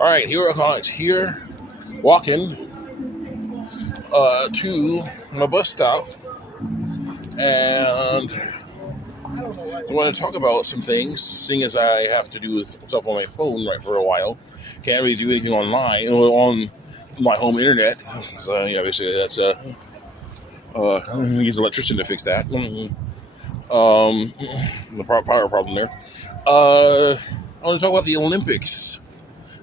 All right, here we're here, walking to my bus stop, and I want to talk about some things. Seeing as I have to do stuff on my phone right for a while, can't really do anything online on my home internet. So yeah, basically that's use an electrician to fix that. The power problem there. I want to talk about the Olympics.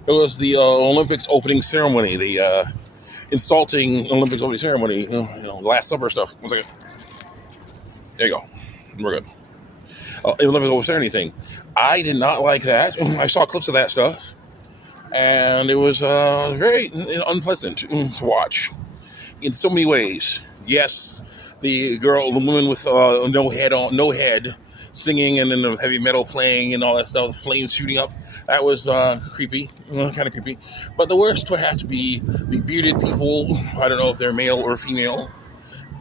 It was the Olympics opening ceremony, the insulting Olympics opening ceremony, Last Supper stuff. 1 second. There you go. We're good. Olympic opening ceremony thing. I did not like that. I saw clips of that stuff, and it was very unpleasant to watch in so many ways. Yes, the woman with no head, singing, and then the heavy metal playing and all that stuff, the flames shooting up. That was creepy, kind of creepy. But the worst would have to be the bearded people, I don't know if they're male or female,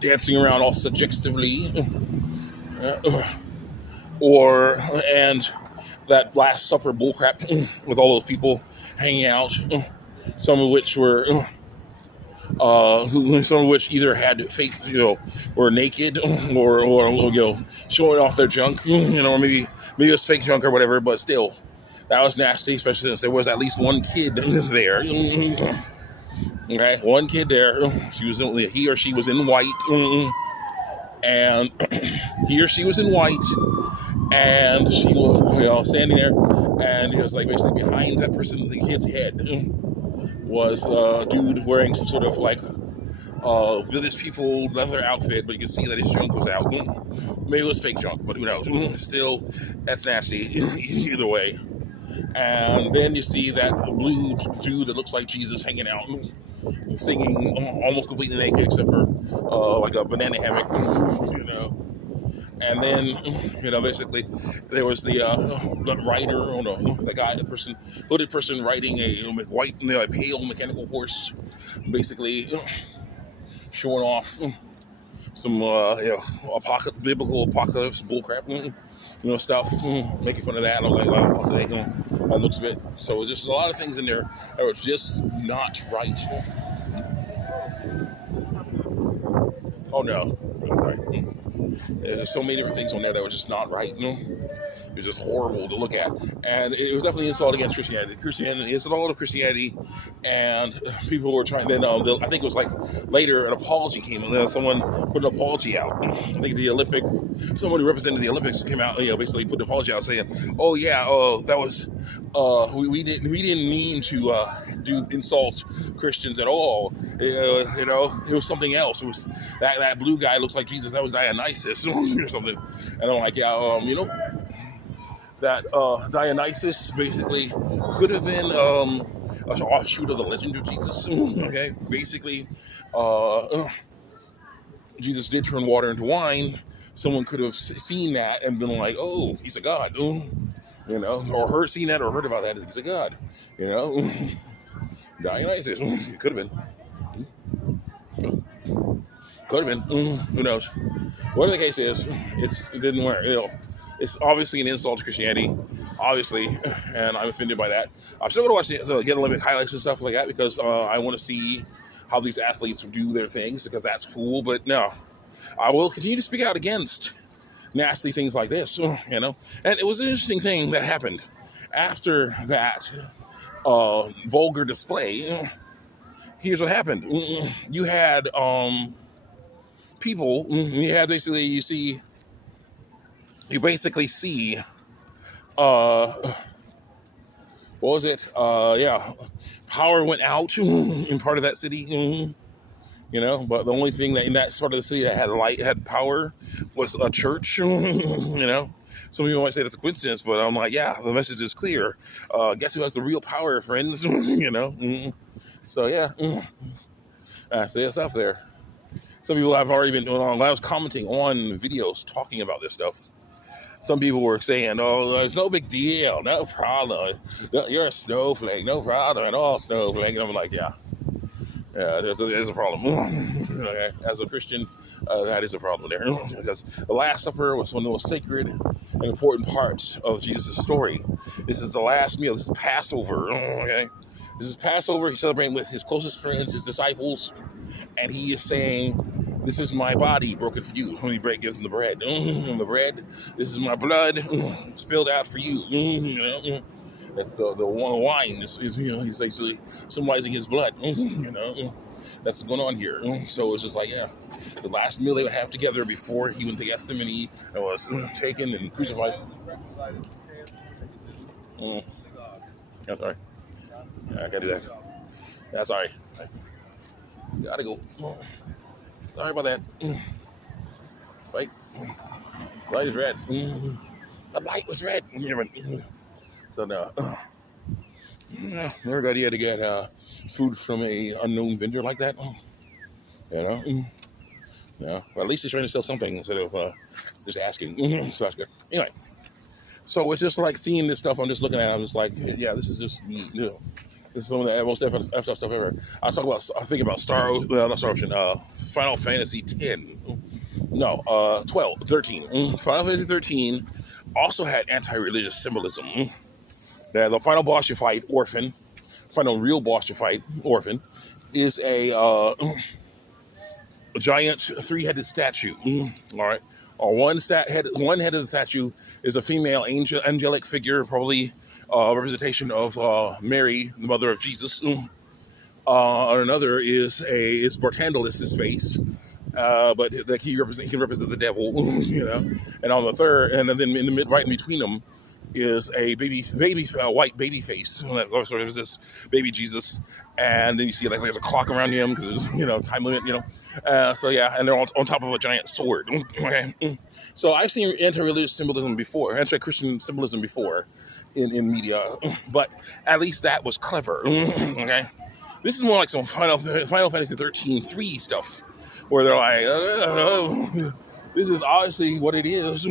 dancing around all suggestively. And that Last Supper bullcrap with all those people hanging out, some of which were... some of which either had fake, were naked or showing off their junk, or maybe it was fake junk or whatever. But still, that was nasty, especially since there was at least one kid there. Okay, one kid there. He or she was in white, and he or she was in white, and she was, standing there, and it was like basically behind that person, the kid's head, was a dude wearing some sort of Village People leather outfit, but you can see that his junk was out. Maybe it was fake junk, but who knows? Still, that's nasty either way. And then you see that blue dude that looks like Jesus hanging out, singing almost completely naked except for like a banana hammock, And then, basically, there was the rider, hooded person riding a white, pale mechanical horse, basically showing off some, biblical apocalypse bullcrap, stuff, making fun of that. I'm like, well, I'll say, that looks a bit. So it was just a lot of things in there that were just not right. Oh no. Sorry. There's so many different things on there that were just not right. It was just horrible to look at, and it was definitely an insult against Christianity. Christianity is all of Christianity, and people were trying. Then I think it was like later an apology came, and then someone put an apology out. I think someone who represented the Olympics came out, basically put an apology out saying, "Oh yeah, that was we didn't mean to insult Christians at all. It was something else. It was that blue guy looks like Jesus. That was Dionysus or something." And I'm like, yeah, that Dionysus basically could have been an offshoot of the legend of Jesus. Okay, basically, Jesus did turn water into wine. Someone could have seen that and been like, "Oh, he's a god," or seen that or heard about that as he's a god, Dionysus. It could have been. Could have been. Who knows? Whatever the case is, it didn't work. It's obviously an insult to Christianity, obviously, and I'm offended by that. I'm still going to watch get Olympic highlights and stuff like that because I want to see how these athletes do their things because that's cool. But no, I will continue to speak out against nasty things like this, And it was an interesting thing that happened after that vulgar display. Here's what happened. You had people. You basically see what was it? Power went out in part of that city. But the only thing that in that part of the city that had power was a church. Some people might say that's a coincidence, but I'm like, yeah, the message is clear. Guess who has the real power, friends? So yeah, see it's up there. Some people have already been I was commenting on videos talking about this stuff. Some people were saying, "Oh, it's no big deal, no problem. You're a snowflake, no problem at all, snowflake." And I'm like, yeah, there's a problem. Okay. As a Christian, that is a problem there because the Last Supper was one of the most sacred and important parts of Jesus' story. This is the last meal. This is Passover. Okay, this is Passover. He's celebrating with his closest friends, his disciples, and he is saying, "This is my body broken for you." When he gives them the bread, the bread. This is my blood spilled out for you. That's the one wine. He's basically symbolizing his blood. That's going on here. So it's just like, yeah, the last meal they would have together before he went to Gethsemane and was taken and crucified. Yeah, sorry. Yeah, I gotta do that. Yeah, sorry. Gotta go. Sorry about that. Right? Light is red. The light was red. So no. Never got idea to get food from a unknown vendor like that. Yeah. Well, at least he's trying to sell something instead of just asking. So that's good. Anyway, so it's just like seeing this stuff. I'm just looking at it. I'm just like, yeah, this is just this is some of the most effed up stuff ever. I think about Final Fantasy 10. No, 12, 13. Final Fantasy 13 also had anti-religious symbolism. The final boss you fight, Orphan, final real boss you fight, Orphan, is a giant three-headed statue. All right, one head of the statue is a female angelic figure, probably a representation of Mary, the mother of Jesus. Another is Bartandalus' face. But like he can represent the devil, And on the third, and then right in between them, is a white baby face that sort of is this baby Jesus, and then you see like there's a clock around him because time limit, So yeah, and they're on top of a giant sword. Okay, so I've seen anti-religious symbolism before, anti-Christian symbolism before in media, but at least that was clever. Okay, this is more like some Final Fantasy 13 3 stuff, where they're like, this is obviously what it is,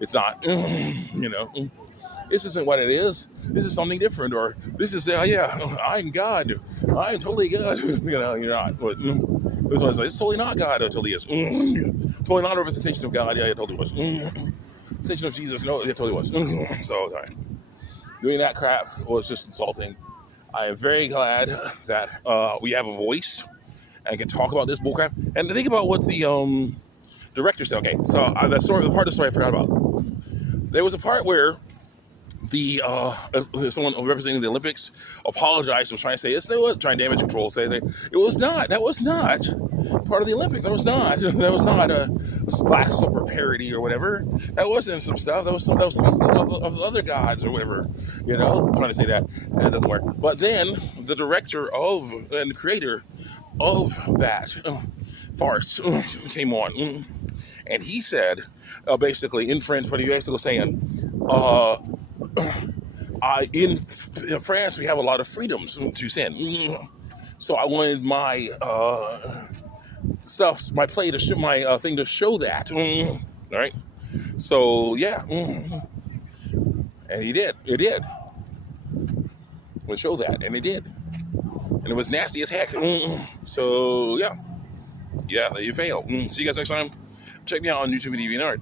It's not, This isn't what it is. This is something different, or this is, I'm God. I'm totally God. You're not. But this one's like, it's totally not God until he is. Totally not a representation of God. Yeah, it totally was. Representation of Jesus. No, it totally was. So, doing that crap was just insulting. I am very glad that we have a voice and can talk about this bullcrap. And think about what the director said. Okay, so the part of the story I forgot about. There was a part where someone representing the Olympics apologized and was trying to say it was trying damage control. That was not part of the Olympics. That was not a Black Supper parody or whatever. That wasn't some stuff. That was feast of other gods or whatever. Trying to say that, and it doesn't work. But then the director and the creator of that farce came on, and he said, basically in French, what he basically was saying, in France we have a lot of freedoms to sin, so I wanted my my play to show my thing to show that, all right. So yeah, and he did. It did. Would show that, and it did. And it was nasty as heck. So, yeah. Yeah, you fail. See you guys next time. Check me out on YouTube and DeviantArt.